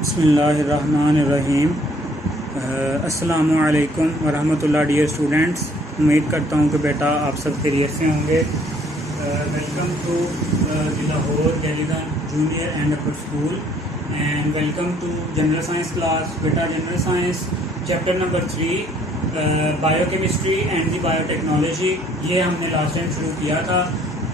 बिस्मिल्लाहिर्रहमानिर्रहीम। अस्सलामुअलैकुम वरहमतुल्लाह। Dear students, उम्मीद करता हूँ कि बेटा आप सब खैरियत से होंगे। Welcome to the Lahore Galligan junior and upper school and welcome to general science class. बेटा general science chapter number 3 biochemistry and the biotechnology, ये हमने लास्ट टाइम शुरू किया था।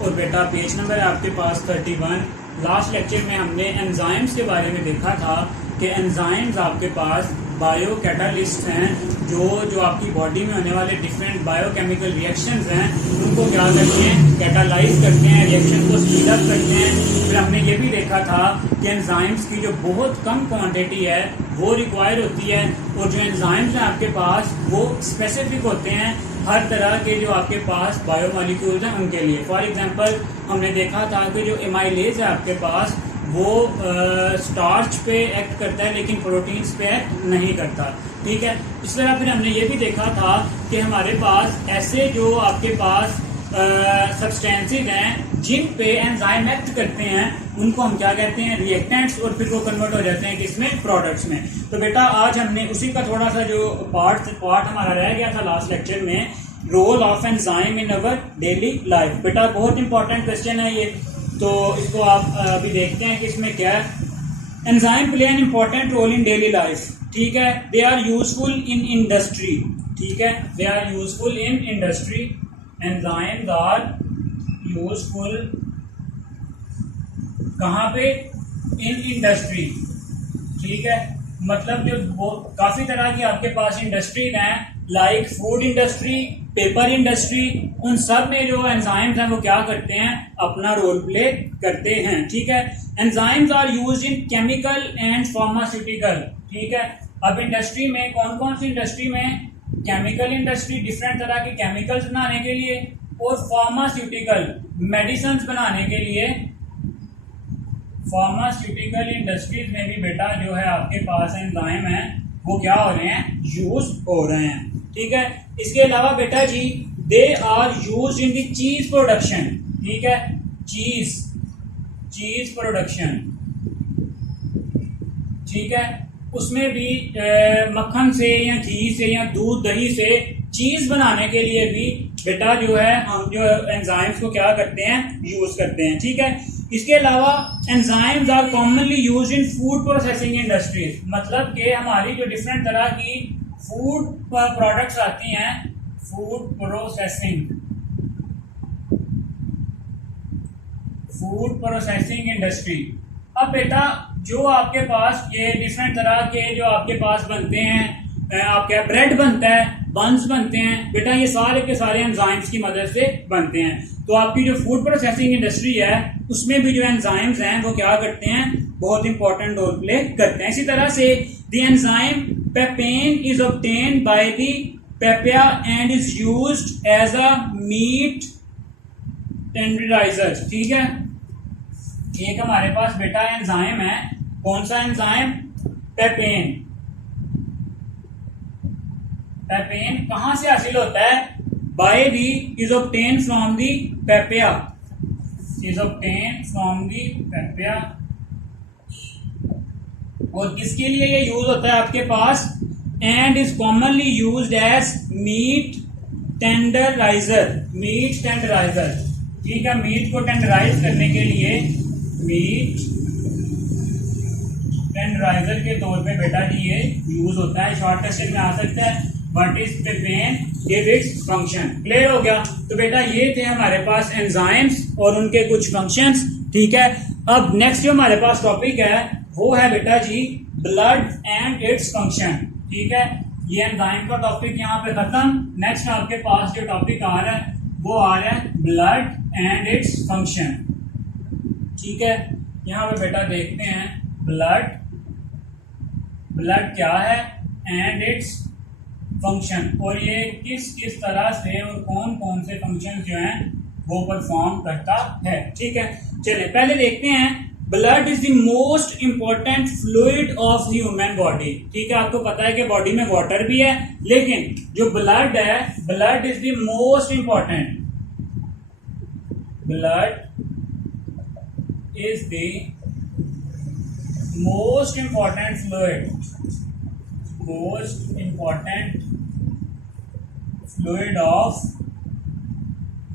और बेटा पेज नंबर है आपके पास 31। लास्ट लेक्चर में हमने एंजाइम्स के बारे में देखा था कि एंजाइम्स आपके पास बायो कैटालिस्ट हैं जो आपकी बॉडी में होने वाले डिफरेंट बायोकेमिकल रिएक्शंस हैं उनको क्या करते हैं, कैटालाइज करते हैं, रिएक्शन को स्पीड अप करते हैं। फिर हमने ये भी देखा था कि एंजाइम्स की जो बहुत कम क्वांटिटी है वो रिक्वायर होती है और जो एंजाइम्स हैं आपके पास वो स्पेसिफिक होते हैं हर तरह के जो आपके पास बायोमॉलिक्यूल्स हैं उनके लिए। फॉर एग्जांपल हमने देखा था कि जो एमाइलेज है आपके पास वो स्टार्च पे एक्ट करता है लेकिन प्रोटीन्स पे एक्ट नहीं करता। ठीक है, इस तरह फिर हमने ये भी देखा था कि हमारे पास ऐसे जो आपके पास सब्सटेंसेस हैं जिन पे एंजाइम एक्ट करते हैं उनको हम क्या कहते हैं, रिएक्टेंट्स, और फिर वो कन्वर्ट हो जाते हैं किसमें, प्रोडक्ट्स में। तो बेटा आज हमने उसी का थोड़ा सा जो पार्ट हमारा रह गया था लास्ट लेक्चर में, role of enzyme in our daily life. बेटा बहुत इंपॉर्टेंट क्वेश्चन है ये, तो इसको आप अभी देखते हैं कि इसमें क्या है। Enzyme play an important role in daily life. ठीक है, they are useful in industry. ठीक है, they are useful in industry. Enzymes are useful कहाँ पे, इन इंडस्ट्री। ठीक है, मतलब जो काफी तरह की आपके पास इंडस्ट्रीज हैं like food industry, paper industry, उन सब में जो एंजाइम्स हैं वो क्या करते हैं, अपना रोल प्ले करते हैं। ठीक है, enzymes are used in chemical and pharmaceutical. ठीक है, अब इंडस्ट्री में कौन कौन सी इंडस्ट्री में, केमिकल इंडस्ट्री डिफरेंट तरह के केमिकल्स बनाने के लिए, और फार्मास्यूटिकल मेडिसिन बनाने के लिए। फार्मास्यूटिकल इंडस्ट्रीज में भी बेटा जो है आपके पास एंजाइम है वो क्या हो रहे हैं, यूज हो रहे हैं। ठीक है, इसके अलावा बेटा ji they are use in the cheese production. ठीक है, चीज प्रोडक्शन। ठीक है, उसमें भी मक्खन से या घी से या दूध दही से चीज बनाने के लिए भी बेटा जो है हम जो एंजाइम्स को क्या करते हैं, यूज करते हैं। ठीक है, इसके अलावा enzymes are commonly used in food processing industries, मतलब कि हमारी जो डिफरेंट तरह की फूड प्रोडक्ट्स आती हैं, फूड प्रोसेसिंग इंडस्ट्री। अब बेटा जो आपके पास ये डिफरेंट तरह के जो आपके पास बनते हैं, आपके ब्रेड बनता है, बंस बनते हैं, बेटा ये सारे के सारे एंजाइम्स की मदद से बनते हैं। तो आपकी जो फूड प्रोसेसिंग इंडस्ट्री है उसमें भी जो एंजाइम्स हैं वो क्या करते हैं, बहुत इंपॉर्टेंट रोल प्ले करते हैं। इसी तरह से the enzyme papain is obtained by the papaya and is used as a meat tenderiser. ठीक है, एक हमारे पास बेटा एंजाइम है, कौन सा एंजाइम, पेपेन। पेपेन कहां से हासिल होता है, by the is obtain from the papaya, is obtain from the papaya. और किसके लिए ये यूज होता है आपके पास, and is commonly used as meat tenderiser. Meat tenderiser. ठीक है, मीट को टेंडराइज करने के लिए मीट टेंडराइजर के तौर पे बेटा जी ये यूज होता है। शॉर्ट क्वेश्चन में आ सकता है, what is पेपेन, give its function. Clear हो गया। तो बेटा ये थे हमारे पास एंजाइम्स और उनके कुछ फंक्शंस। ठीक है, अब नेक्स्ट जो हमारे पास टॉपिक है वो है बेटा जी ब्लड एंड इट्स फंक्शन। ठीक है, ये एंजाइम का टॉपिक यहाँ पे खत्म। नेक्स्ट आपके पास जो टॉपिक आ रहा है वो आ रहा है ब्लड एंड इट्स फंक्शन। ठीक है, यहाँ पे बेटा देखते हैं ब्लड क्या है एंड इट्स फंक्शन, और ये किस किस तरह से और कौन कौन से फंक्शन जो हैं वो परफॉर्म करता है। ठीक है, चलिए पहले देखते हैं। Blood is the most important fluid of the human body. ठीक है, आपको पता है कि बॉडी में वाटर भी है, लेकिन जो ब्लड है, blood is the most important, blood is the most important fluid of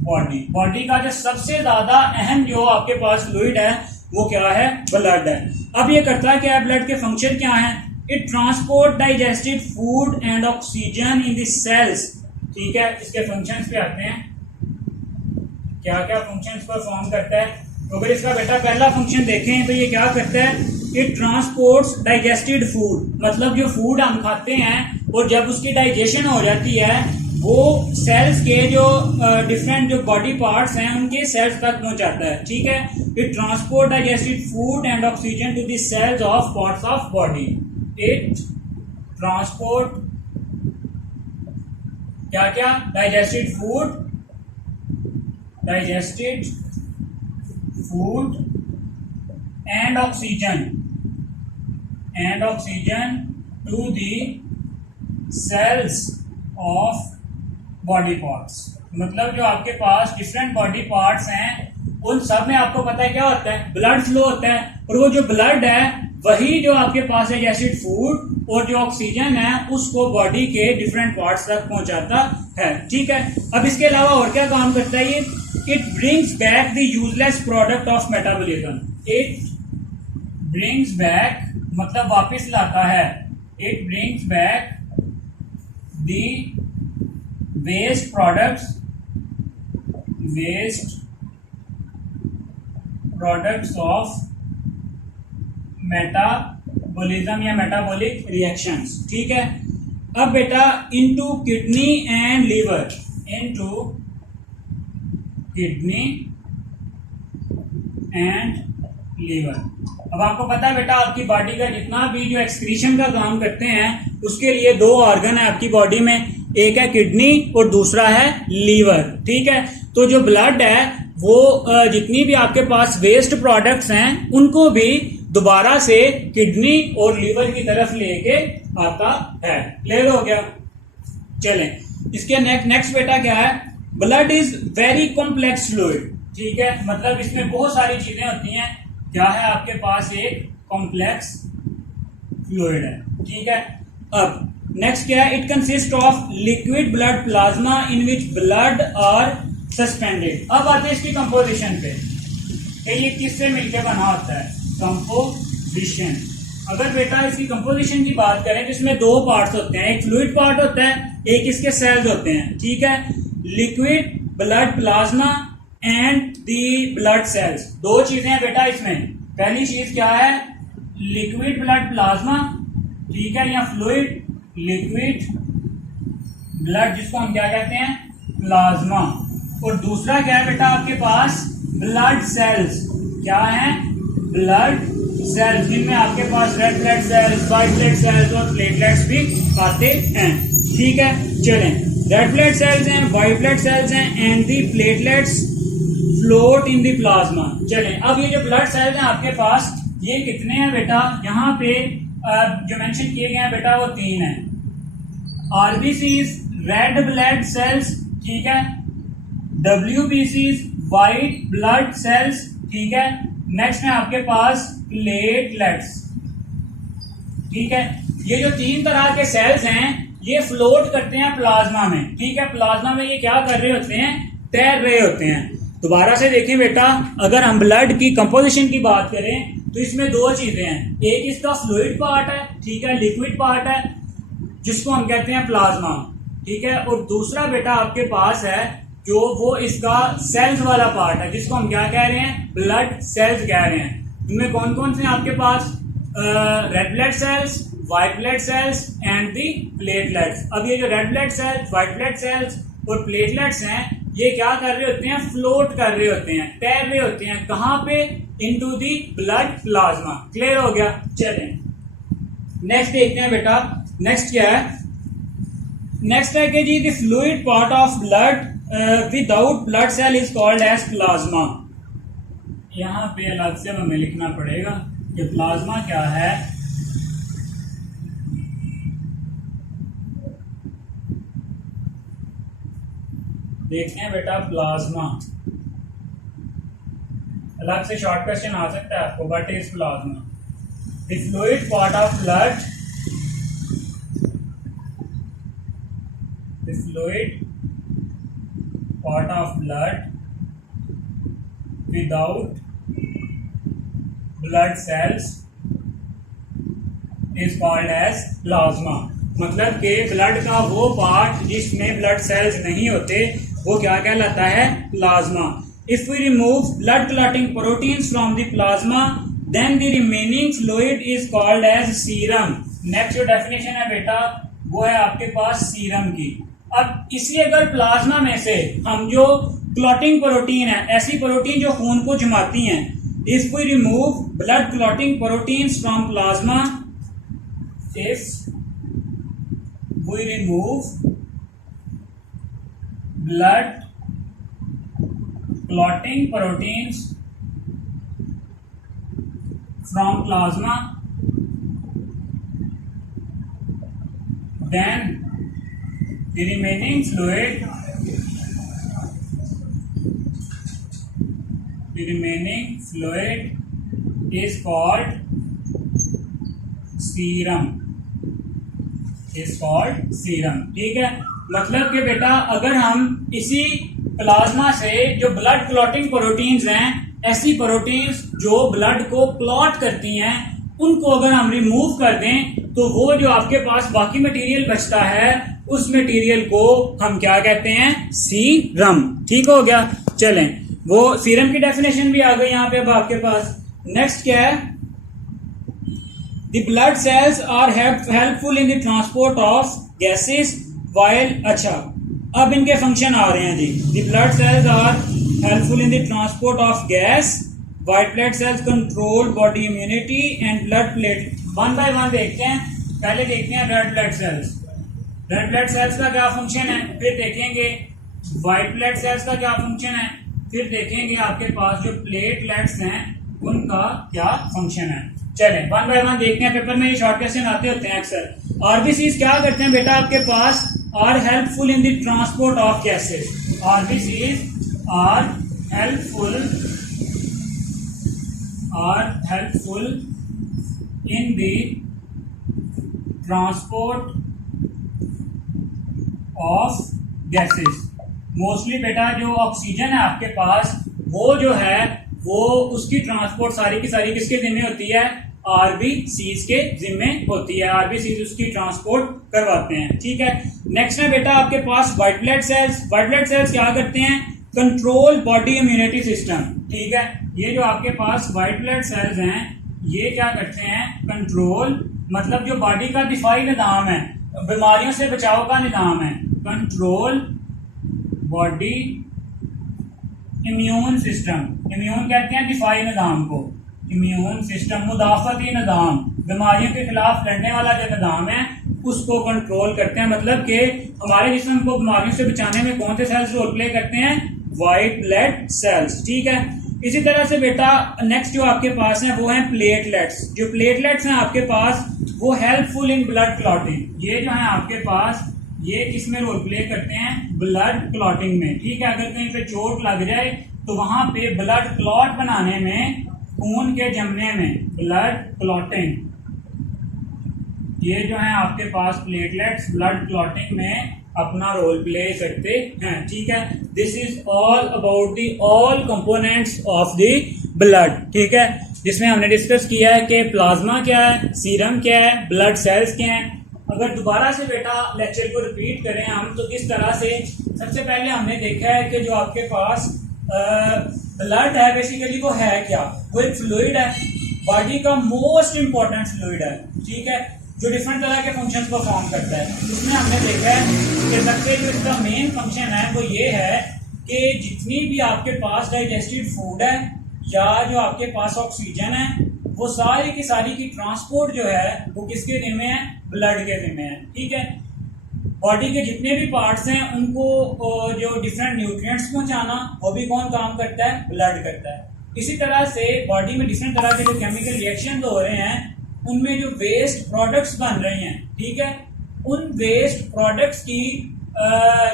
body का जो सबसे ज्यादा अहम जो आपके पास फ्लूइड है वो क्या है? ब्लड है। अब ये करता क्या है? ब्लड के फंक्शन क्या है? It transport digested food and oxygen in the cells. ठीक है, इसके फंक्शंस पे आते हैं, क्या क्या फंक्शंस परफॉर्म करता है। तो अगर इसका बेटा पहला फंक्शन देखें तो ये क्या करता है? इट ट्रांसपोर्ट्स डाइजेस्टेड फूड, मतलब जो फूड हम खाते हैं और जब उसकी डाइजेशन हो जाती है वो सेल्स के जो डिफरेंट जो बॉडी पार्ट्स हैं उनके सेल्स तक पहुंचाता है। ठीक है, it transport digested food and oxygen to the cells of parts of body. It transport क्या क्या? Digested food and oxygen to the cells of body parts. मतलब जो आपके पास डिफरेंट बॉडी पार्ट्स हैं उन सब में आपको पता है क्या होता है? ब्लड फ्लो होता है, और वो जो ब्लड है वही जो आपके पास है डाइजेस्टेड फूड और जो ऑक्सीजन है उसको बॉडी के डिफरेंट पार्ट्स तक पहुंचाता है। ठीक है, अब इसके अलावा और क्या काम करता है ये? It brings back the useless product of metabolism. It brings back मतलब वापस लाता है, it brings back the waste products of metabolism या मेटाबॉलिक रिएक्शंस। ठीक है, अब बेटा into kidney and liver, into kidney and liver. अब आपको पता है बेटा आपकी बॉडी का जितना भी जो एक्सक्रीशन का काम करते हैं उसके लिए दो ऑर्गन है आपकी बॉडी में, एक है किडनी और दूसरा है लीवर। ठीक है, तो जो ब्लड है वो जितनी भी आपके पास वेस्ट प्रोडक्ट्स हैं उनको भी दोबारा से किडनी और लीवर की तरफ लेके आता है। क्लियर हो गया? चलें, इसके नेक्स्ट बेटा क्या है? Blood is very complex fluid. ठीक है, मतलब इसमें बहुत सारी चीजें होती हैं। क्या है आपके पास? एक कॉम्प्लेक्स फ्लूइड है। ठीक है, अब नेक्स्ट क्या है? It consist of liquid blood plasma in which blood are suspended. अब आते हैं इसकी कंपोजिशन पे कि ये किससे मिलकर बना होता है? कंपोजिशन। अगर बेटा इसकी कंपोजिशन की बात करें तो इसमें दो पार्ट्स होते हैं, एक फ्लूइड पार्ट होता है, एक इसके सेल्स होते हैं। ठीक है, liquid blood plasma and the blood cells, दो चीजें हैं बेटा इसमें। पहली चीज क्या है? Liquid blood plasma. ठीक है, या फ्लूइड लिक्विड ब्लड जिसको हम क्या कहते हैं? प्लाज्मा। और दूसरा क्या है बेटा आपके पास? Blood cells. क्या है? ब्लड सेल्स, जिनमें आपके पास red blood cells, white blood cells और प्लेटलेट्स भी आते हैं। ठीक है, चलें, रेड ब्लड सेल्स हैं, व्हाइट ब्लड सेल्स हैं and the platelets float in the plasma. चलें, अब ये जो ब्लड सेल्स हैं आपके पास ये कितने हैं बेटा? यहाँ पे जो मेंशन किए गए हैं बेटा वो 3 हैं। आरबीसीज रेड ब्लड सेल्स, ठीक है, डब्ल्यूबीसीज व्हाइट ब्लड सेल्स, ठीक है, नेक्स्ट है आपके पास प्लेटलेट्स। ठीक है, ये जो 3 तरह के सेल्स हैं ये फ्लोट करते हैं प्लाज्मा में। ठीक है, प्लाज्मा में ये क्या कर रहे होते हैं? तैर रहे होते हैं। दोबारा से देखिए बेटा, अगर हम ब्लड की कंपोजिशन की बात करें तो इसमें दो चीजें हैं, एक इसका फ्लूइड पार्ट है, ठीक है, लिक्विड पार्ट है जिसको हम कहते हैं प्लाज्मा, ठीक है, और दूसरा बेटा आपके पास है जो वो इसका सेल्स वाला पार्ट है जिसको हम क्या कह रहे हैं? ब्लड सेल्स कह रहे हैं। इनमें कौन कौन से आपके पास? Red blood cells, white blood cells and the platelets. अब ये जो red blood cells, white blood cells और प्लेटलेट्स हैं ये क्या कर रहे होते हैं? फ्लोट कर रहे होते हैं, तैर रहे होते हैं। कहां पे? Into the blood plasma. Clear हो गया? चलें नेक्स्ट देखते हैं बेटा। नेक्स्ट क्या है? नेक्स्ट है कि जी the fluid part of blood without blood cell is called as plasma. यहां पे अलग से हमें लिखना पड़ेगा कि प्लाज्मा क्या है। देखते हैं बेटा प्लाज्मा, अलग से शॉर्ट क्वेश्चन आ सकता है आपको, what is plasma. the fluid part of blood, the fluid part of blood without blood cells is called as plasma. मतलब कि ब्लड का वो पार्ट जिसमें ब्लड सेल्स नहीं होते वो क्या कहलाता है? Plasma. If we remove blood clotting proteins from the plasma then the remaining fluid is called as serum. Next जो डेफिनेशन है बेटा वो है आपके पास सीरम की। अब इसी अगर प्लाज्मा में से हम जो क्लॉटिंग प्रोटीन है, ऐसी प्रोटीन जो खून को जमाती हैं, if we remove blood clotting proteins from plasma, if we remove blood clotting proteins from plasma, then the remaining fluid is called serum, is called serum. ठीक है, मतलब कि बेटा अगर हम इसी प्लाज्मा से जो ब्लड क्लॉटिंग प्रोटीन्स हैं, ऐसी प्रोटीन्स जो ब्लड को क्लॉट करती हैं, उनको अगर हम रिमूव कर दें तो वो जो आपके पास बाकी मटेरियल बचता है उस मटेरियल को हम क्या कहते हैं? सीरम। ठीक हो गया। चलें, वो सीरम की डेफिनेशन भी आ गई यहाँ पे अब आपके पास। नेक्स्ट क्या है? The blood cells are helpful in the transport of gases while अच्छा अब इनके फंक्शन आ रहे हैं जी। The blood cells are helpful in the transport of gas, white blood cells control body immunity and blood platelets। One by one देखते हैं। पहले देखते हैं red blood sales. Red blood sales का क्या फंक्शन है, फिर देखेंगे व्हाइट ब्लड सेल्स का क्या फंक्शन है, फिर देखेंगे आपके पास जो प्लेटलेट्स हैं उनका क्या फंक्शन है। चलें वन बाय वन देखते हैं। पेपर में ये शॉर्ट क्वेश्चन आते होते हैं अक्सर। आरबीसीज क्या करते हैं बेटा आपके पास? Are helpful in the transport of gases. RBCs are helpful in the transport of gases. Mostly बेटा जो ऑक्सीजन है आपके पास वो जो है वो उसकी ट्रांसपोर्ट सारी की सारी किसके जिम्मे होती है? आरबीसीज के जिम्मे होती है। आरबीसीज उसकी ट्रांसपोर्ट करवाते हैं। ठीक है, नेक्स्ट है बेटा आपके पास white blood cells. White blood cells क्या करते हैं? Control body immunity system. ठीक है, ये जो आपके पास व्हाइट ब्लड सेल्स हैं ये क्या करते हैं? कंट्रोल, मतलब जो बॉडी का दिफाई निज़ाम है, बीमारियों से बचाव का निज़ाम है, control body immune system. Immune कहते हैं दिफाई निज़ाम को, इम्यून सिस्टम मुदाफती निज़ाम, बीमारियों के खिलाफ लड़ने वाला जो निज़ाम है उसको कंट्रोल करते हैं। मतलब कि हमारे जिस्म को बीमारियों से बचाने में कौन से सेल्स रोल प्ले करते हैं? White blood sales. ठीक है, इसी तरह से बेटा नेक्स्ट जो आपके पास है वो है प्लेटलेट्स। जो प्लेटलेट्स हैं आपके पास वो हेल्पफुल इन ब्लड क्लॉटिंग। ये जो है आपके पास ये किसमें रोल प्ले करते हैं? ब्लड क्लॉटिंग में। ठीक है, अगर कहीं पे चोट लग जाए तो वहां पे ब्लड क्लॉट बनाने में, खून के जमने में, ब्लड क्लॉटिंग, ये जो है आपके पास प्लेटलेट्स ब्लड क्लॉटिंग में अपना रोल प्ले करते हैं। ठीक है, this is all about the all components of the blood. ठीक है, जिसमें हमने डिस्कस किया है कि प्लाज्मा क्या है, सीरम क्या है, ब्लड सेल्स क्या है। अगर दोबारा से बेटा लेक्चर को रिपीट करें हम तो किस तरह से, सबसे पहले हमने देखा है कि जो आपके पास ब्लड है बेसिकली वो है क्या? वो एक फ्लूइड है, बॉडी का मोस्ट इंपॉर्टेंट फ्लूइड है। ठीक है, जो डिफरेंट तरह के फंक्शंस परफॉर्म करता है। उसमें हमने देखा है कि सबसे जो इसका मेन फंक्शन है वो ये है कि जितनी भी आपके पास डाइजेस्टेड फूड है या जो आपके पास ऑक्सीजन है वो सारी की सारी की ट्रांसपोर्ट जो है वो किसके जिम्मे है? ब्लड के जिम्मे है। ठीक है, बॉडी के जितने भी पार्ट्स हैं उनको जो डिफरेंट न्यूट्रिएंट्स पहुंचाना वो भी कौन काम करता है? ब्लड करता है। इसी तरह से बॉडी में डिफरेंट तरह के जो केमिकल रिएक्शन हो रहे हैं उनमें जो वेस्ट प्रोडक्ट्स बन रही हैं, ठीक है, उन वेस्ट प्रोडक्ट्स की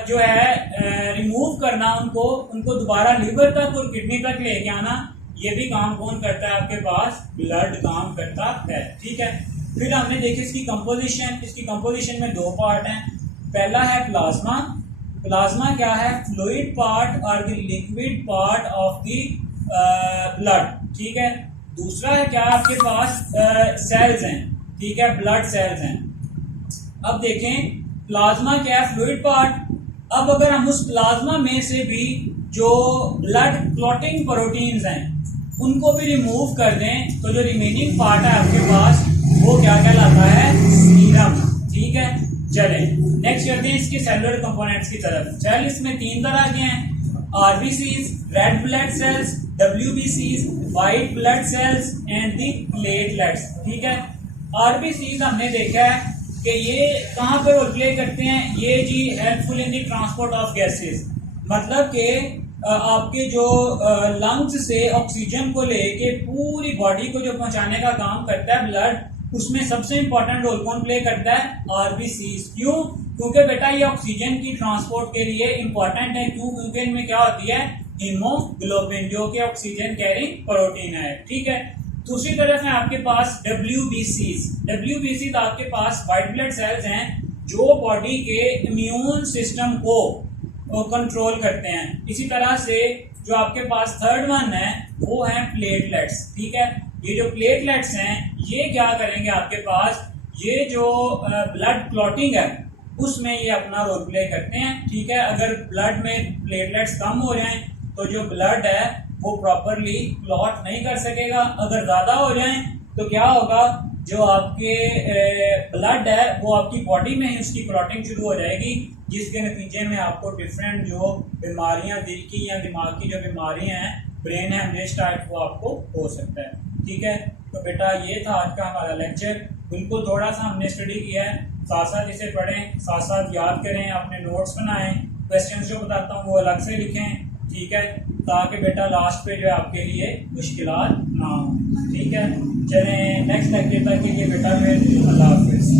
जो है रिमूव करना, उनको दोबारा लीवर तक और किडनी तक लेके आना, ये भी काम कौन करता है आपके पास, ब्लड काम करता है। ठीक है, फिर हमने देखी इसकी कंपोजिशन। इसकी कंपोजिशन में दो पार्ट हैं। पहला है प्लाज्मा। प्लाज्मा क्या है, फ्लूइड पार्ट और the liquid part of the blood. ठीक है, दूसरा है क्या आपके पास सेल्स हैं। ठीक है, ब्लड सेल्स हैं। अब देखें प्लाज्मा क्या है, फ्लूइड पार्ट। अब अगर हम उस प्लाज्मा में से भी जो ब्लड क्लॉटिंग प्रोटीन्स हैं उनको भी रिमूव कर दें तो जो रिमेनिंग पार्ट है आपके पास वो क्या कहलाता है, सीरम। ठीक है, चलें नेक्स्ट करते हैं इसके सेलुलर कंपोनेंट्स की तरफ। सेल इसमें तीन तरह के हैं, आरबीसीज, रेड ब्लड सेल्स, डब्ल्यूबीसीज, white blood cells and the platelets. ठीक है, आरबीसीज हमने देखा है कि ये कहां पर रोल प्ले करते हैं, ये जी helpful in the transport of gases. मतलब कि आपके जो लंग्स से ऑक्सीजन को लेके पूरी बॉडी को जो पहुंचाने का काम करता है ब्लड, उसमें सबसे इंपॉर्टेंट रोल कौन प्ले करता है, आरबीसीज। क्यों, क्योंकि बेटा ये ऑक्सीजन की ट्रांसपोर्ट के लिए इंपॉर्टेंट है। क्यों, क्योंकि इनमें क्या होती है, हीमोग्लोबिन, जो कि ऑक्सीजन कैरिंग प्रोटीन है। ठीक है, दूसरी तरफ है आपके पास डब्ल्यूबीसीज। डब्ल्यूबीसीज आपके पास व्हाइट ब्लड सेल्स हैं जो बॉडी के इम्यून सिस्टम को कंट्रोल करते हैं। इसी तरह से जो आपके पास थर्ड वन है वो है प्लेटलेट्स। ठीक है, ये जो प्लेटलेट्स हैं ये क्या करेंगे आपके पास, ये जो ब्लड क्लॉटिंग है उसमें ये अपना रोल प्ले करते हैं। ठीक है, अगर ब्लड में प्लेटलेट्स कम हो जाएं तो जो ब्लड है वो प्रॉपरली क्लॉट नहीं कर सकेगा। अगर ज्यादा हो जाएं तो क्या होगा, जो आपके ब्लड है वो आपकी बॉडी में ही उसकी क्लॉटिंग शुरू हो जाएगी, जिसके नतीजे में आपको डिफरेंट जो बीमारियां, दिल की या दिमाग की जो बीमारियां हैं, ब्रेन हेमरेज टाइप, वो आपको हो सकता है। ठीक है, तो बेटा ये था आज का हमारा लेक्चर। बिल्कुल थोड़ा सा हमने स्टडी किया है, साथ साथ इसे पढ़ें, साथ साथ याद करें, अपने नोट्स बनाएं, क्वेश्चन जो बताता हूँ वो अलग से लिखें। ठीक है, ताकि बेटा लास्ट पे जो है आपके लिए मुश्किलात ना हो। ठीक है, चलें नेक्स्ट लेक्चर तक के लिए बेटा फिर अल्लाह हाफिज़।